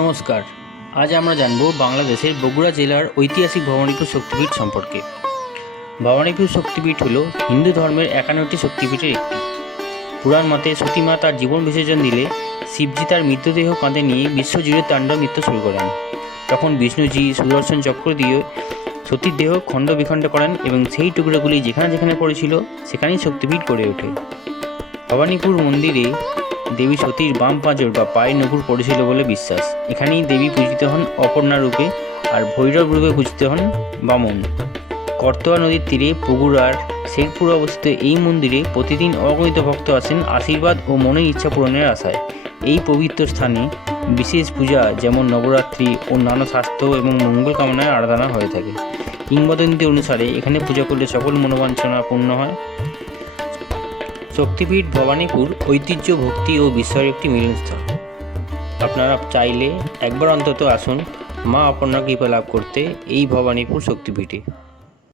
নমস্কার। আজ আমরা জানব বাংলাদেশের বগুড়া জেলার ঐতিহাসিক ভবানীপুর শক্তিপীঠ সম্পর্কে। ভবানীপুর শক্তিপীঠ হল হিন্দু ধর্মের একান্নটি শক্তিপীঠের একটি। পুরাণ মতে সতীমা তার জীবন বিসর্জন দিলে শিবজি তার মৃতদেহ কাঁধে নিয়ে বিশ্বজুড়ে তাণ্ডব নৃত্য শুরু করেন। তখন বিষ্ণুজি, সুদর্শন চক্র দিয়ে সতীর দেহ খণ্ড বিখণ্ড করেন এবং সেই টুকরোগুলি যেখানে যেখানে পড়েছিল, সেখানেই শক্তিপীঠ গড়ে ওঠে। ভবানীপুর মন্দিরে দেবী সতীর বাম পাঁজর বা পায়ের নপুর পড়েছিল বলে বিশ্বাস। এখানেই দেবী পূজিত হন অপর্ণা রূপে আর ভৈরব রূপে পূজিত হন বামন। করতোয়া নদীর তীরে বগুড়ার শেরপুর অবস্থিত এই মন্দিরে প্রতিদিন অগণিত ভক্ত আসেন আশীর্বাদ ও মনের ইচ্ছা পূরণের আশায়। এই পবিত্র স্থানে বিশেষ পূজা যেমন নবরাত্রি ও নানা স্বাস্থ্য এবং মঙ্গল কামনায় আরাধনা হয়ে থাকে। কিংবদন্তি অনুসারে এখানে পূজা করলে সকল মনোবাঞ্ছনা পূর্ণ হয়। শক্তিপীঠ ভবানীপুর ঐতিহ্য, ভক্তি ও বিস্ময়ের একটি মিলনস্থল। আপনারা চাইলে একবার অন্তত আসুন, মা অপর্ণা কৃপা লাভ করতে এই ভবানীপুর শক্তিপীঠে।